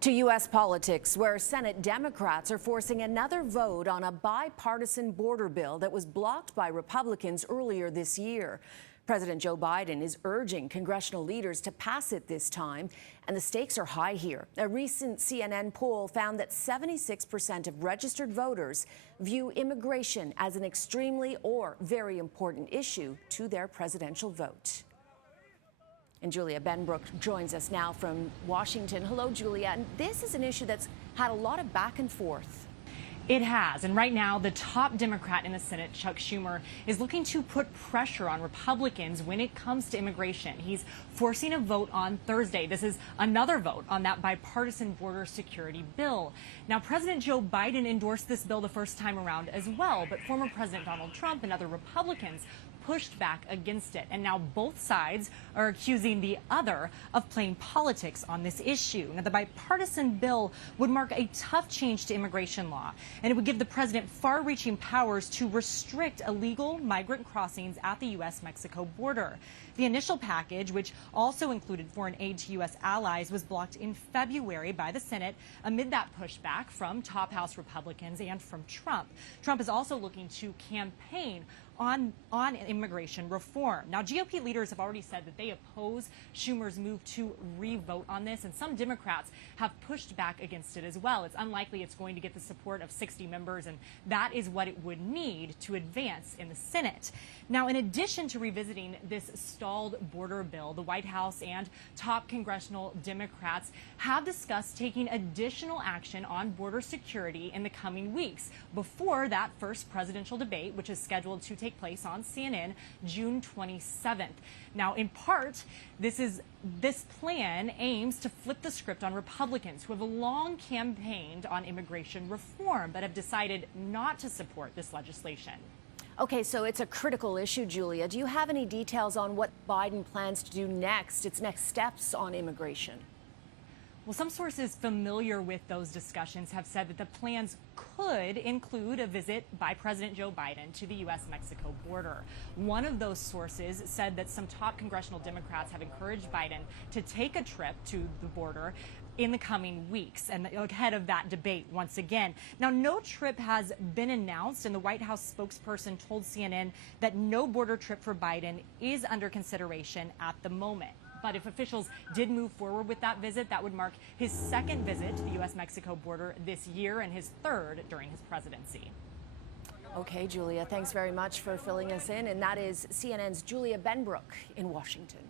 To U.S. politics, where Senate Democrats are forcing another vote on a bipartisan border bill that was blocked by Republicans earlier this year. President Joe Biden is urging congressional leaders to pass it this time, and the stakes are high here. A recent CNN poll found that 76% of registered voters view immigration as an extremely or very important issue to their presidential vote. And Julia Benbrook joins us now from Washington. Hello, Julia. And this is an issue that's had a lot of back and forth. It has. And right now, the top Democrat in the Senate, Chuck Schumer, is looking to put pressure on Republicans when it comes to immigration. He's forcing a vote on Thursday. This is another vote on that bipartisan border security bill. Now, President Joe Biden endorsed this bill the first time around as well, but former President Donald Trump and other Republicans pushed back against it. And now both sides are accusing the other of playing politics on this issue. Now, the bipartisan bill would mark a tough change to immigration law, and it would give the president far-reaching powers to restrict illegal migrant crossings at the U.S.-Mexico border. The initial package, which also included foreign aid to U.S. allies, was blocked in February by the Senate amid that pushback from top House Republicans and from Trump. Trump is also looking to campaign on immigration reform. Now, GOP leaders have already said that they oppose Schumer's move to re-vote on this, and some Democrats have pushed back against it as well. It's unlikely it's going to get the support of 60 members, and that is what it would need to advance in the Senate. Now, in addition to revisiting this stalled border bill, the White House and top congressional Democrats have discussed taking additional action on border security in the coming weeks before that first presidential debate, which is scheduled to take place on CNN June 27th. Now, in part, this plan aims to flip the script on Republicans who have long campaigned on immigration reform but have decided not to support this legislation. Okay, so it's a critical issue, Julia. Do you have any details on what Biden plans to do next, its next steps on immigration? Well, some sources familiar with those discussions have said that the plans could include a visit by President Joe Biden to the U.S.-Mexico border. One of those sources said that some top congressional Democrats have encouraged Biden to take a trip to the border in the coming weeks and ahead of that debate once again. Now, no trip has been announced, and the White House spokesperson told CNN that no border trip for Biden is under consideration at the moment. But if officials did move forward with that visit, that would mark his second visit to the U.S.-Mexico border this year and his third during his presidency. Okay, Julia, thanks very much for filling us in. And that is CNN's Julia Benbrook in Washington.